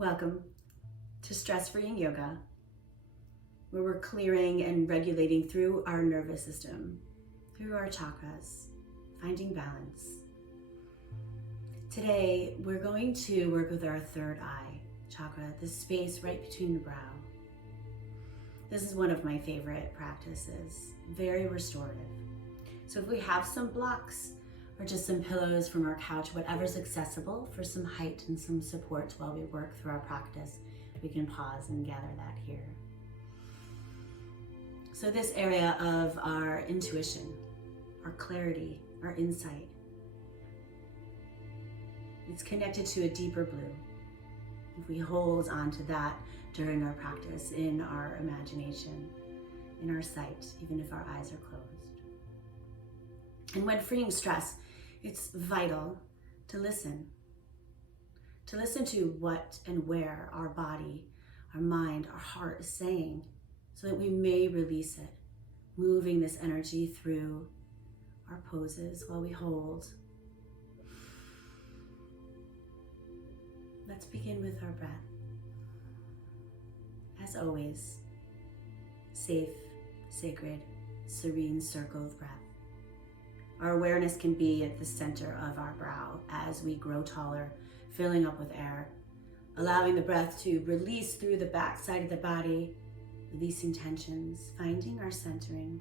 Welcome to Stress-Freeing Yoga, where we're clearing and regulating through our nervous system, through our chakras, finding balance. Today, we're going to work with our third eye chakra, the space right between the brow. This is one of my favorite practices, very restorative. So if we have some blocks or just some pillows from our couch, whatever's accessible for some height and some support while we work through our practice, we can pause and gather that here. So this area of our intuition, our clarity, our insight, it's connected to a deeper blue. If we hold on to that during our practice, in our imagination, in our sight, even if our eyes are closed. And when freeing stress, it's vital to listen to what and where our body, our mind, our heart is saying, so that we may release it, moving this energy through our poses while we hold. Let's begin with our breath. As always, safe, sacred, serene circle of breath. Our awareness can be at the center of our brow as we grow taller, filling up with air, allowing the breath to release through the back side of the body, releasing tensions, finding our centering.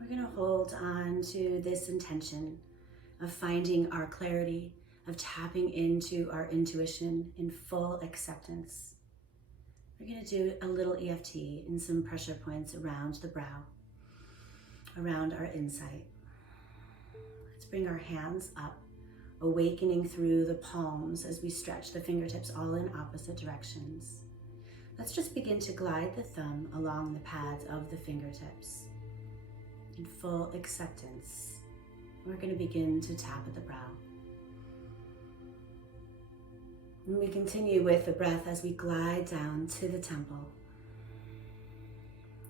We're going to hold on to this intention of finding our clarity, of tapping into our intuition in full acceptance. We're going to do a little EFT and some pressure points around the brow, around our insight. Let's bring our hands up, awakening through the palms as we stretch the fingertips all in opposite directions. Let's just begin to glide the thumb along the pads of the fingertips. In full acceptance, we're going to begin to tap at the brow. And we continue with the breath as we glide down to the temple,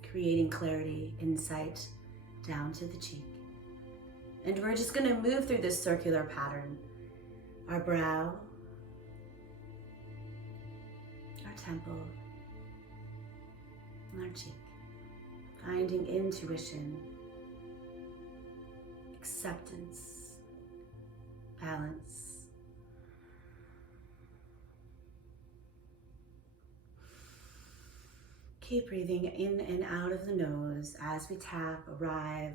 creating clarity, insight, down to the cheek. And we're just going to move through this circular pattern. Our brow, our temple, and our cheek. Finding intuition, acceptance, balance. Keep breathing in and out of the nose as we tap, arrive.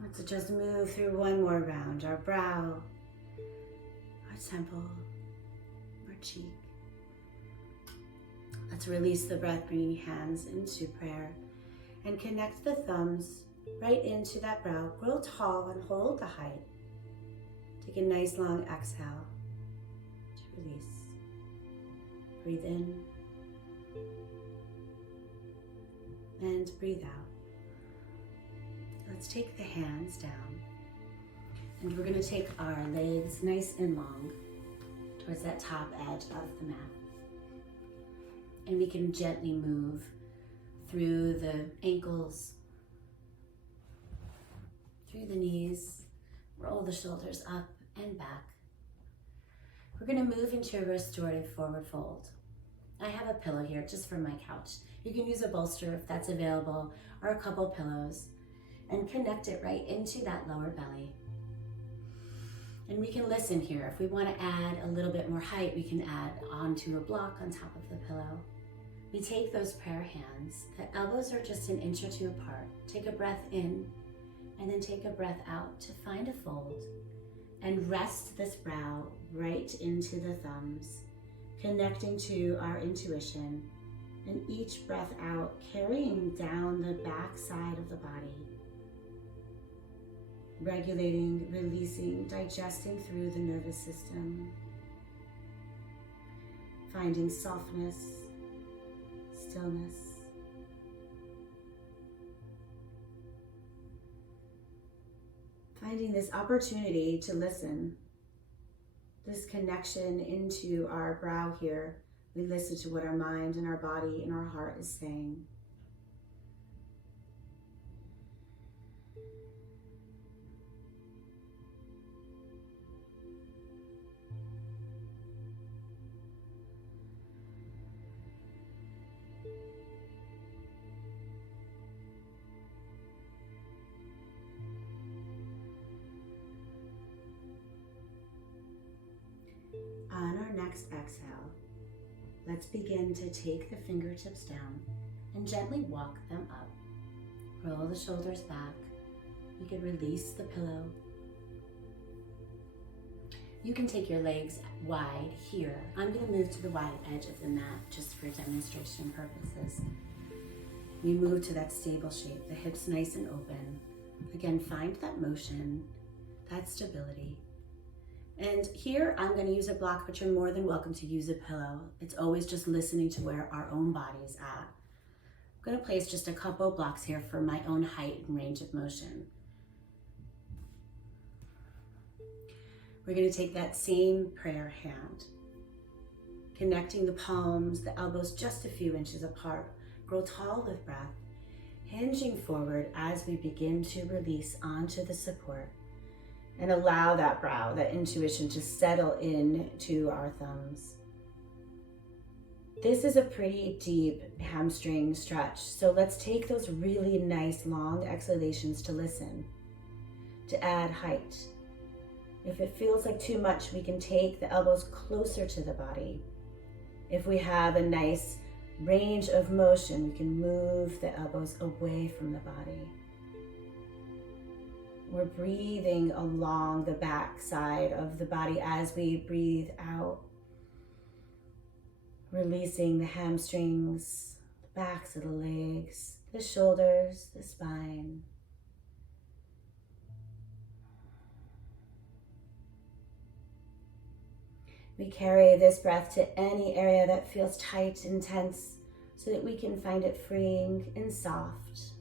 Let's just move through one more round. Our brow, our temple, our cheek. Let's release the breath, bringing hands into prayer, and connect the thumbs right into that brow. Grow tall and hold the height. Take a nice long exhale to release. Breathe in and breathe out. Let's take the hands down, and we're going to take our legs nice and long towards that top edge of the mat. And we can gently move through the ankles, through the knees, roll the shoulders up and back. We're going to move into a restorative forward fold. I have a pillow here just from my couch. You can use a bolster if that's available, or a couple pillows, and connect it right into that lower belly. And we can listen here. If we want to add a little bit more height, we can add onto a block on top of the pillow. We take those prayer hands. The elbows are just an inch or two apart. Take a breath in, and then take a breath out to find a fold. And rest this brow right into the thumbs, connecting to our intuition. And each breath out, carrying down the back side of the body. Regulating, releasing, digesting through the nervous system. finding softness, stillness. Finding this opportunity to listen, this connection into our brow here. We listen to what our mind and our body and our heart is saying. On our next exhale, let's begin to take the fingertips down and gently walk them up. Roll the shoulders back. You can release the pillow. You can take your legs wide here. I'm going to move to the wide edge of the mat just for demonstration purposes. We move to that stable shape, the hips nice and open. Again, find that motion, that stability. And here I'm going to use a block, but you're more than welcome to use a pillow. It's always just listening to where our own body is at. I'm going to place just a couple blocks here for my own height and range of motion. We're going to take that same prayer hand, connecting the palms, the elbows just a few inches apart. Grow tall with breath, hinging forward as we begin to release onto the support. And allow that brow, that intuition to settle into our thumbs. This is a pretty deep hamstring stretch. So let's take those really nice long exhalations to listen, to add height. If it feels like too much, we can take the elbows closer to the body. If we have a nice range of motion, we can move the elbows away from the body. We're breathing along the back side of the body as we breathe out. Releasing the hamstrings, the backs of the legs, the shoulders, the spine. We carry this breath to any area that feels tight and tense so that we can find it freeing and soft.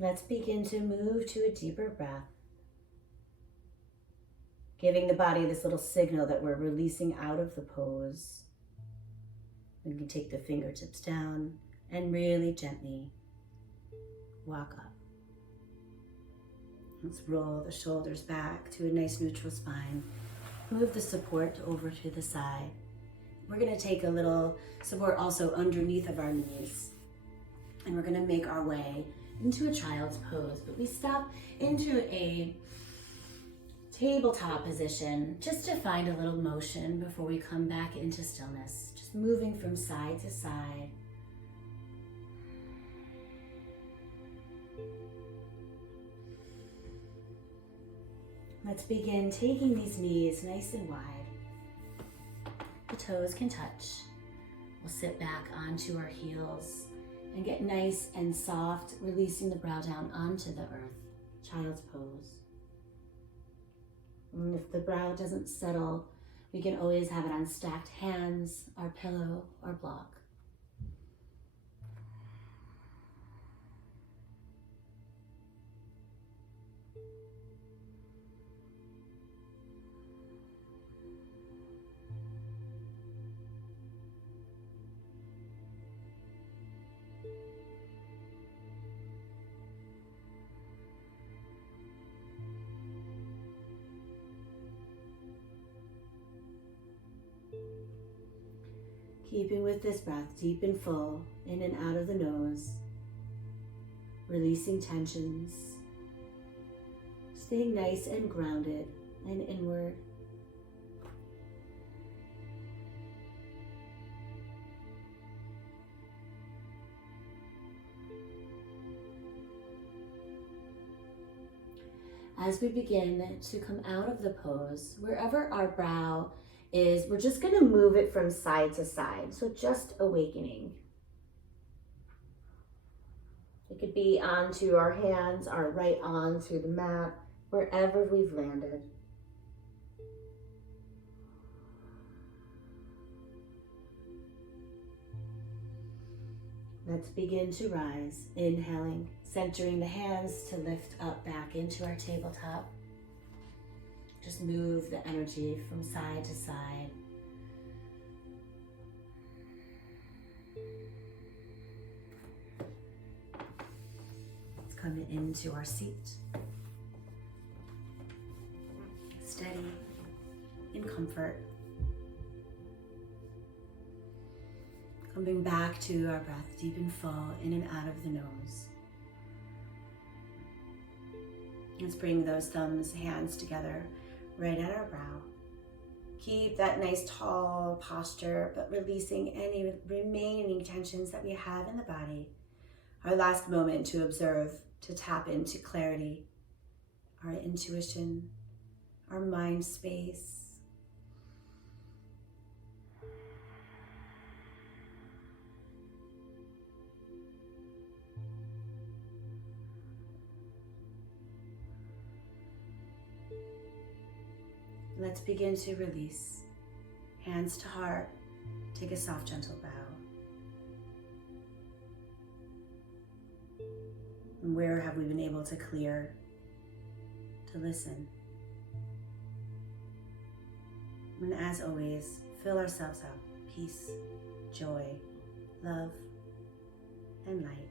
Let's begin to move to a deeper breath, giving the body this little signal that we're releasing out of the pose. We can take the fingertips down and really gently walk up. Let's roll the shoulders back to a nice neutral spine. Move the support over to the side. We're going to take a little support also underneath of our knees, and we're going to make our way into a child's pose, but we stop into a tabletop position just to find a little motion before we come back into stillness, just moving from side to side. Let's begin taking these knees nice and wide. The toes can touch. We'll sit back onto our heels and get nice and soft, releasing the brow down onto the earth, child's pose. And if the brow doesn't settle, we can always have it on stacked hands, our pillow, or block. Keeping with this breath deep and full, in and out of the nose, releasing tensions, staying nice and grounded and inward. As we begin to come out of the pose, wherever our brow is, we're just going to move it from side to side. So just awakening. It could be onto our hands or right onto the mat, wherever we've landed. Let's begin to rise, inhaling, centering the hands to lift up back into our tabletop. Just move the energy from side to side. Let's come into our seat. Steady, in comfort. Coming back to our breath, deep and full, in and out of the nose. Let's bring those thumbs, hands together, right at our brow. Keep that nice tall posture, but releasing any remaining tensions that we have in the body. Our last moment to observe, to tap into clarity, our intuition, our mind space. Let's begin to release. Hands to heart. Take a soft, gentle bow. And where have we been able to clear, to listen? And as always, fill ourselves up. Peace, joy, love, and light.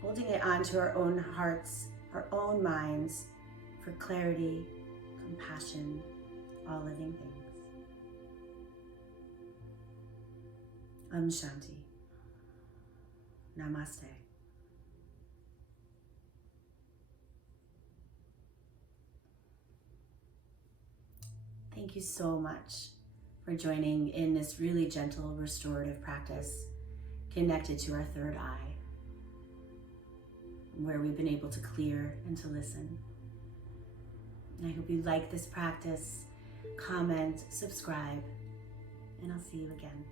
Holding it onto our own hearts, our own minds, for clarity, compassion, all living things. Shanti. Namaste. Thank you so much for joining in this really gentle restorative practice connected to our third eye, where we've been able to clear and to listen. And I hope you like this practice, comment, subscribe, and I'll see you again.